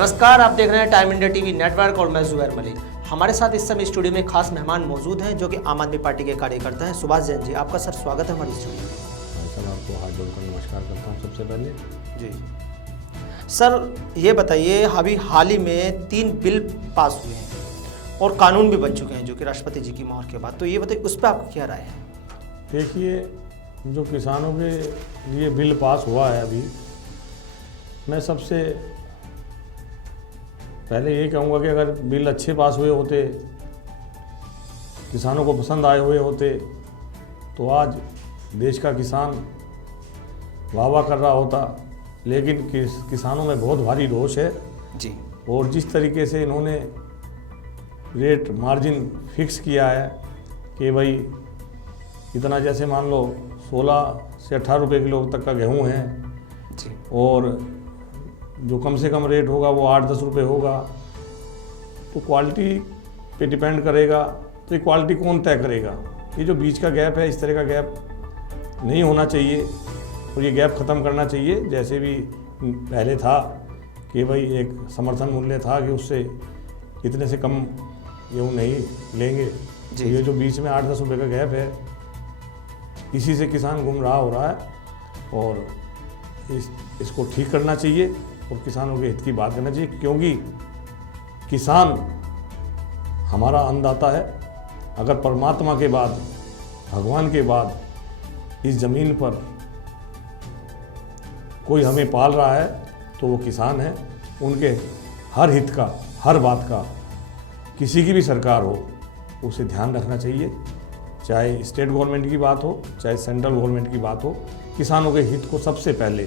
नमस्कार, आप देख रहे हैं टाइम इंडिया टीवी नेटवर्क और मैं जुबैर मलिक। हमारे साथ इस समय स्टूडियो में खास मेहमान मौजूद हैं जो कि आम आदमी पार्टी के कार्यकर्ता हैं, सुभाष जैन जी। आपका सर स्वागत है हमारी स्टूडियो में। सर आपको हाथ जोड़कर नमस्कार करता हूँ सबसे पहले। जी सर, ये बताइए, अभी हाल ही में 3 बिल पास हुए हैं और कानून भी बन चुके हैं जो कि राष्ट्रपति जी की मोहर के बाद, तो ये बताइए उस पर आपका क्या राय है? देखिए, जो किसानों के लिए बिल पास हुआ है अभी, मैं सबसे पहले ये कहूँगा कि अगर बिल अच्छे पास हुए होते, किसानों को पसंद आए हुए होते, तो आज देश का किसान वाह वाह कर रहा होता। लेकिन किसानों में बहुत भारी रोष है जी। और जिस तरीके से इन्होंने रेट मार्जिन फिक्स किया है कि भाई इतना, जैसे मान लो 16 से 18 रुपये किलो तक का गेहूँ है जी, और जो कम से कम रेट होगा वो 8-10 रुपये होगा, तो क्वालिटी पे डिपेंड करेगा। तो ये क्वालिटी कौन तय करेगा? ये जो बीच का गैप है, इस तरह का गैप नहीं होना चाहिए और ये गैप ख़त्म करना चाहिए। जैसे भी पहले था कि भाई एक समर्थन मूल्य था कि उससे इतने से कम गेहूँ नहीं लेंगे, तो ये जो बीच में 8-10 रुपये का गैप है, इसी से किसान गुमराह हो रहा है और इसको ठीक करना चाहिए और किसानों के हित की बात करना चाहिए, क्योंकि किसान हमारा अन्नदाता है। अगर परमात्मा के बाद, भगवान के बाद इस ज़मीन पर कोई हमें पाल रहा है तो वो किसान है। उनके हर हित का, हर बात का किसी की भी सरकार हो उसे ध्यान रखना चाहिए, चाहे स्टेट गवर्नमेंट की बात हो चाहे सेंट्रल गवर्नमेंट की बात हो। किसानों के हित को सबसे पहले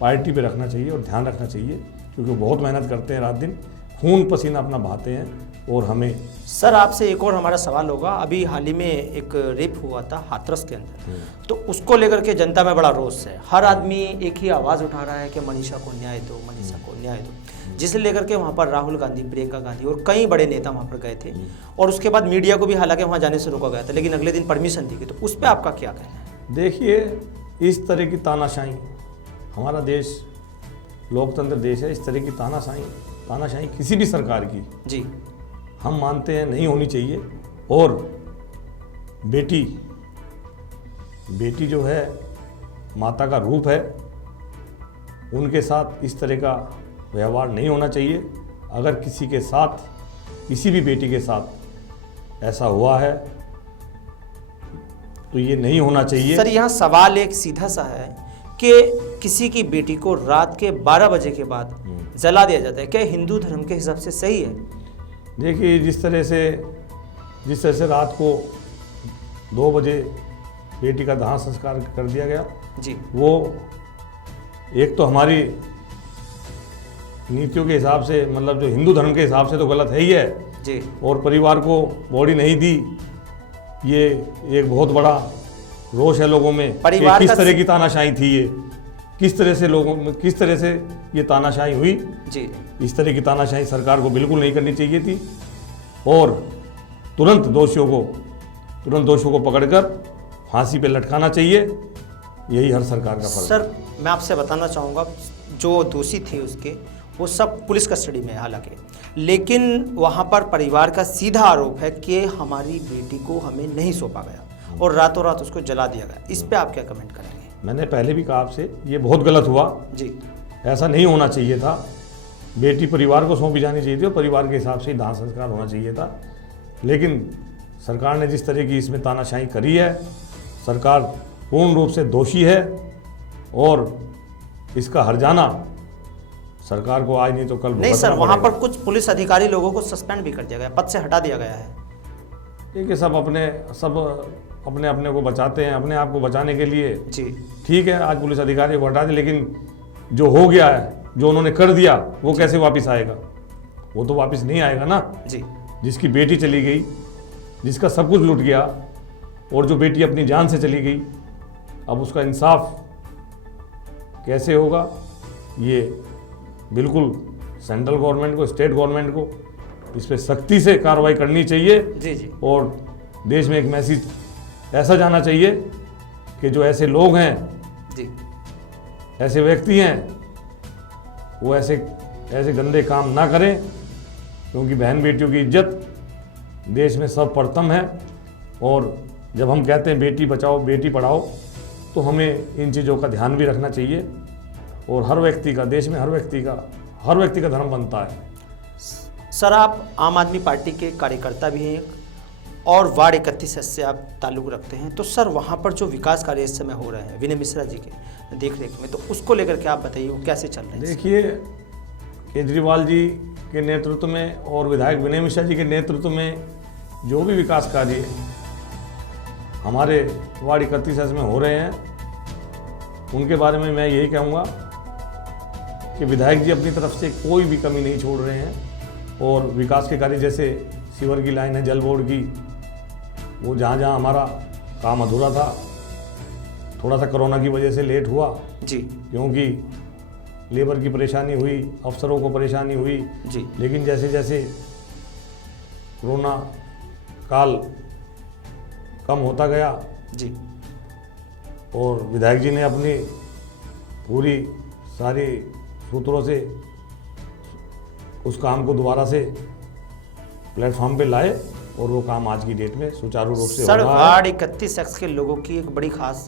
पार्टी पे रखना चाहिए और ध्यान रखना चाहिए, क्योंकि वो बहुत मेहनत करते हैं, रात दिन खून पसीना अपना बहाते हैं। और हमें सर आपसे एक और हमारा सवाल होगा, अभी हाल ही में एक रेप हुआ था हाथरस के अंदर, तो उसको लेकर के जनता में बड़ा रोष है। हर आदमी एक ही आवाज़ उठा रहा है कि मनीषा को न्याय दो, मनीषा को न्याय दो, जिसे लेकर के वहाँ पर राहुल गांधी, प्रियंका गांधी और कई बड़े नेता वहाँ पर गए थे और उसके बाद मीडिया को भी हालांकि वहाँ जाने से रोका गया था, लेकिन अगले दिन परमिशन दी गई। तो उस पर आपका क्या कहना है? देखिए, इस तरह की तानाशाही, हमारा देश लोकतंत्र देश है, इस तरह की तानाशाही किसी भी सरकार की जी हम मानते हैं नहीं होनी चाहिए। और बेटी जो है माता का रूप है, उनके साथ इस तरह का व्यवहार नहीं होना चाहिए। अगर किसी के साथ, किसी भी बेटी के साथ ऐसा हुआ है तो ये नहीं होना चाहिए। सर यहाँ सवाल एक सीधा सा है कि किसी की बेटी को रात के 12 बजे के बाद जला दिया जाता है, क्या हिंदू धर्म के हिसाब से सही है? देखिए, जिस तरह से रात को 2 बजे बेटी का दाह संस्कार कर दिया गया जी, वो एक तो हमारी नीतियों के हिसाब से, मतलब जो हिंदू धर्म के हिसाब से तो गलत है ही है जी, और परिवार को बॉडी नहीं दी, ये एक बहुत बड़ा रोष है लोगों में। परिवार किस तरह की तानाशाही थी ये, किस तरह से ये तानाशाही हुई जी। इस तरह की तानाशाही सरकार को बिल्कुल नहीं करनी चाहिए थी और तुरंत दोषियों को पकड़कर फांसी पे लटकाना चाहिए। यही हर सरकार का फर्ज है। सर मैं आपसे बताना चाहूँगा, जो दोषी थे उसके वो सब पुलिस कस्टडी में है हालांकि, लेकिन वहाँ पर परिवार का सीधा आरोप है कि हमारी बेटी को हमें नहीं सौंपा गया और रातों रात उसको जला दिया गया। इस पे आप क्या कमेंट करेंगे? मैंने पहले भी कहा आपसे, ये बहुत गलत हुआ जी, ऐसा नहीं होना चाहिए था। बेटी परिवार को सौंपी जानी चाहिए थी और परिवार के हिसाब से ही दाह संस्कार होना चाहिए था। लेकिन सरकार ने जिस तरह की इसमें तानाशाही करी है, सरकार पूर्ण रूप से दोषी है और इसका हर्जाना सरकार को आज नहीं तो कल नहीं सर, भुगतना वहाँ पड़ेगा। पर कुछ पुलिस अधिकारी लोगों को सस्पेंड भी कर दिया गया, पद से हटा दिया गया है। देखिए, सब अपने को बचाते हैं, अपने आप को बचाने के लिए। जी ठीक है, आज पुलिस अधिकारी को हटा दें, लेकिन जो हो गया है, जो उन्होंने कर दिया, वो कैसे वापस आएगा? वो तो वापस नहीं आएगा ना जी। जिसकी बेटी चली गई, जिसका सब कुछ लूट गया और जो बेटी अपनी जान से चली गई, अब उसका इंसाफ कैसे होगा? ये बिल्कुल सेंट्रल गवर्नमेंट को, स्टेट गवर्नमेंट को इस पर सख्ती से कार्रवाई करनी चाहिए। जी जी। और देश में एक मैसेज ऐसा जाना चाहिए कि जो ऐसे लोग हैं जी, ऐसे व्यक्ति हैं वो ऐसे ऐसे गंदे काम ना करें, क्योंकि बहन बेटियों की इज्जत देश में सर्वप्रथम है। और जब हम कहते हैं बेटी बचाओ बेटी पढ़ाओ, तो हमें इन चीज़ों का ध्यान भी रखना चाहिए। और हर व्यक्ति का, देश में हर व्यक्ति का धर्म बनता है। सर, आप आम आदमी पार्टी के कार्यकर्ता भी हैं और वार्ड 31 से आप ताल्लुक़ रखते हैं, तो सर वहाँ पर जो विकास कार्य इस समय हो रहे हैं विनय मिश्रा जी के देख रेख में, तो उसको लेकर के आप बताइए वो कैसे चल रहे हैं? देखिए, केजरीवाल जी के नेतृत्व में और विधायक विनय मिश्रा जी के नेतृत्व में जो भी विकास कार्य हमारे वार्ड 31 में हो रहे हैं, उनके बारे में मैं यही कहूँगा कि विधायक जी अपनी तरफ से कोई भी कमी नहीं छोड़ रहे हैं। और विकास के कार्य जैसे सीवर की लाइन है, जल बोर्ड की, वो जहाँ जहाँ हमारा काम अधूरा था, थोड़ा सा कोरोना की वजह से लेट हुआ जी, क्योंकि लेबर की परेशानी हुई, अफसरों को परेशानी हुई जी, लेकिन जैसे जैसे कोरोना काल कम होता गया जी, और विधायक जी ने अपनी पूरी सारी सूत्रों से उस काम को दोबारा से प्लेटफॉर्म पे लाए और वो काम आज की डेट में सुचारू रूप से हो सर रहा है। वार्ड 31 के लोगों की एक बड़ी खास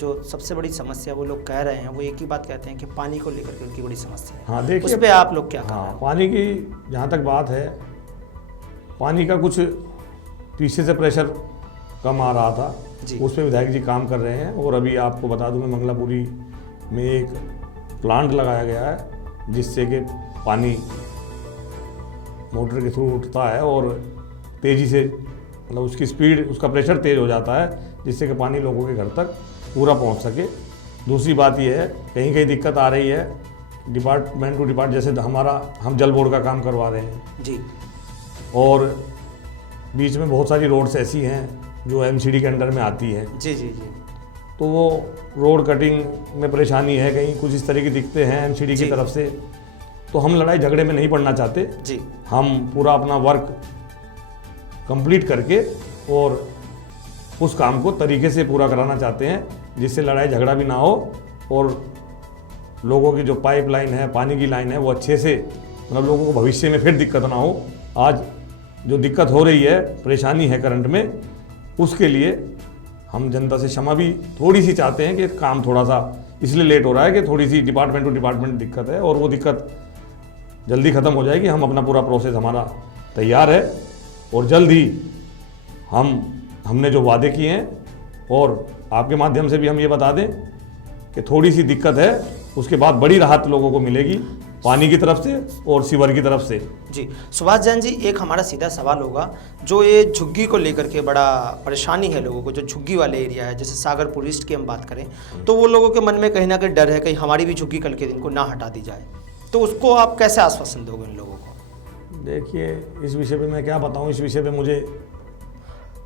जो सबसे बड़ी समस्या वो लोग कह रहे हैं, वो एक ही बात कहते हैं कि पानी को लेकर के उनकी बड़ी समस्या है। हाँ देखिए, उस पे आप लोग क्या कह रहे हाँ, हैं? पानी की जहाँ तक बात है, पानी का कुछ पीछे से प्रेशर कम आ रहा था, जी। उस पर विधायक जी काम कर रहे हैं। और अभी आपको बता दूं, मैं मंगलापुरी में एक प्लांट लगाया गया है जिससे कि पानी मोटर के थ्रू उठता है और तेज़ी से, मतलब उसकी स्पीड, उसका प्रेशर तेज़ हो जाता है, जिससे कि पानी लोगों के घर तक पूरा पहुंच सके। दूसरी बात यह है, कहीं कहीं दिक्कत आ रही है डिपार्टमेंट टू डिपार्टमेंट, जैसे हम जल बोर्ड का काम करवा रहे हैं जी, और बीच में बहुत सारी रोड्स ऐसी हैं जो एमसीडी के अंडर में आती हैं, जी, जी, जी, तो वो रोड कटिंग में परेशानी है, कहीं कुछ इस तरह की दिक्कतें हैं एमसीडी की जी। तरफ से। तो हम लड़ाई झगड़े में नहीं पड़ना चाहते, जी, हम पूरा अपना वर्क कंप्लीट करके और उस काम को तरीके से पूरा कराना चाहते हैं, जिससे लड़ाई झगड़ा भी ना हो और लोगों की जो पाइपलाइन है, पानी की लाइन है, वो अच्छे से, मतलब लोगों को भविष्य में फिर दिक्कत ना हो। आज जो दिक्कत हो रही है, परेशानी है करंट में, उसके लिए हम जनता से क्षमा भी थोड़ी सी चाहते हैं कि काम थोड़ा सा इसलिए लेट हो रहा है कि थोड़ी सी डिपार्टमेंट टू डिपार्टमेंट दिक्कत है और वो दिक्कत जल्दी ख़त्म हो जाएगी। हम अपना पूरा प्रोसेस हमारा तैयार है और जल्द ही हमने जो वादे किए हैं, और आपके माध्यम से भी हम ये बता दें कि थोड़ी सी दिक्कत है, उसके बाद बड़ी राहत लोगों को मिलेगी पानी की तरफ से और सीवर की तरफ से। जी। सुभाष जैन जी, एक हमारा सीधा सवाल होगा, जो ये झुग्गी को लेकर के बड़ा परेशानी है लोगों को, जो झुग्गी वाले एरिया है, जैसे सागरपुर ईस्ट की हम बात करें, तो वो लोगों के मन में कहीं ना कहीं डर है कहीं हमारी भी झुग्गी कल के दिन को ना हटा दी जाए, तो उसको आप कैसे आश्वासन दोगे उन लोगों को? देखिए, इस विषय पे मैं क्या बताऊं, इस विषय पे मुझे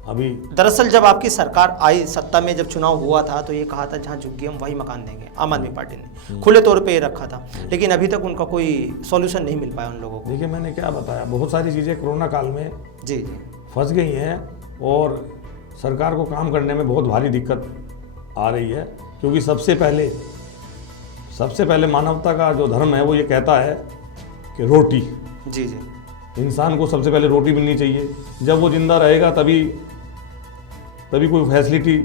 अभी, दरअसल जब आपकी सरकार आई सत्ता में, जब चुनाव हुआ था, तो ये कहा था जहाँ झुग्गी हम वही मकान देंगे, आम आदमी पार्टी ने खुले तौर पे ये रखा था, लेकिन अभी तक उनका कोई सॉल्यूशन नहीं मिल पाया उन लोगों को। देखिए मैंने क्या बताया, बहुत सारी चीज़ें कोरोना काल में जी, जी, फंस गई हैं और सरकार को काम करने में बहुत भारी दिक्कत आ रही है, क्योंकि सबसे पहले मानवता का जो धर्म है वो ये कहता है कि रोटी, जी, जी, इंसान को सबसे पहले रोटी मिलनी चाहिए। जब वो जिंदा रहेगा तभी कोई फैसिलिटी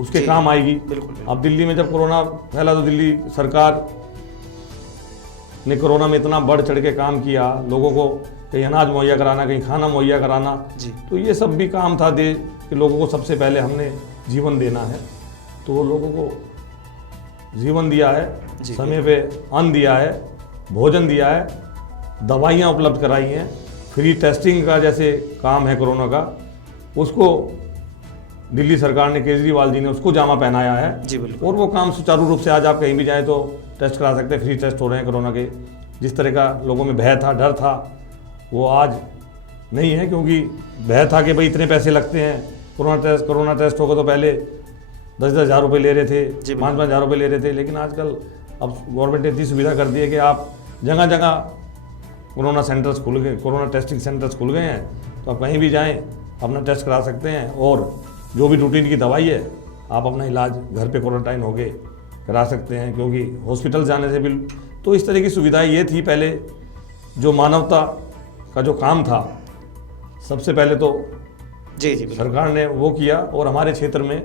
उसके जी, काम आएगी। बिल्कुल। अब दिल्ली में जब कोरोना फैला तो दिल्ली सरकार ने कोरोना में इतना बढ़ चढ़ के काम किया, लोगों को कहीं अनाज मुहैया कराना, कहीं खाना मुहैया कराना, जी, तो ये सब भी काम था दे कि लोगों को सबसे पहले हमने जीवन देना है, तो वो लोगों को जीवन दिया है, जी, समय पे अन्न दिया है, भोजन दिया है, दवाइयाँ उपलब्ध कराई हैं, फ्री टेस्टिंग का जैसे काम है कोरोना का, उसको दिल्ली सरकार ने, केजरीवाल जी ने उसको जामा पहनाया है। जी, बिल्कुल। और वो काम सुचारू रूप से, आज आप कहीं भी जाएं तो टेस्ट करा सकते हैं, फ्री टेस्ट हो रहे हैं कोरोना के। जिस तरह का लोगों में भय था, डर था, वो आज नहीं है, क्योंकि भय था कि भाई इतने पैसे लगते हैं, कोरोना टेस्ट होगा तो पहले 10-10 हज़ार रुपये ले रहे थे, 5-5 हज़ार रुपये ले रहे थे, लेकिन आजकल अब गवर्नमेंट ने इतनी सुविधा कर दी है कि आप जगह जगह कोरोना सेंटर्स खुल गए, कोरोना टेस्टिंग सेंटर्स खुल गए हैं, तो आप कहीं भी जाएं अपना टेस्ट करा सकते हैं और जो भी रूटीन की दवाई है आप अपना इलाज घर पे क्वारंटाइन होके करा सकते हैं, क्योंकि हॉस्पिटल जाने से भी, तो इस तरह की सुविधाएं ये थी पहले जो मानवता का जो काम था सबसे पहले तो जी जी बिल्कुल। सरकार ने वो किया, और हमारे क्षेत्र में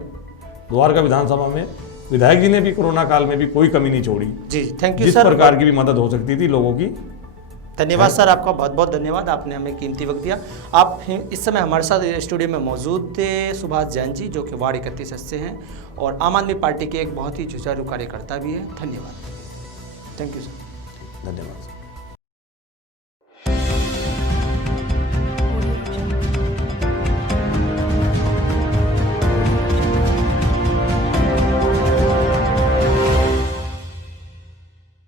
द्वारका विधानसभा में विधायक जी ने भी कोरोना काल में भी कोई कमी नहीं छोड़ी। जी थैंक यू जिस सर। प्रकार की भी मदद हो सकती थी लोगों की। धन्यवाद सर, आपका बहुत बहुत धन्यवाद, आपने हमें कीमती वक्त दिया। आप इस समय हमारे साथ स्टूडियो में मौजूद थे सुभाष जैन जी, जो कि वार्ड 31 से हैं और आम आदमी पार्टी के एक बहुत ही जुझारू कार्यकर्ता भी है। धन्यवाद, थैंक यू सर। धन्यवाद।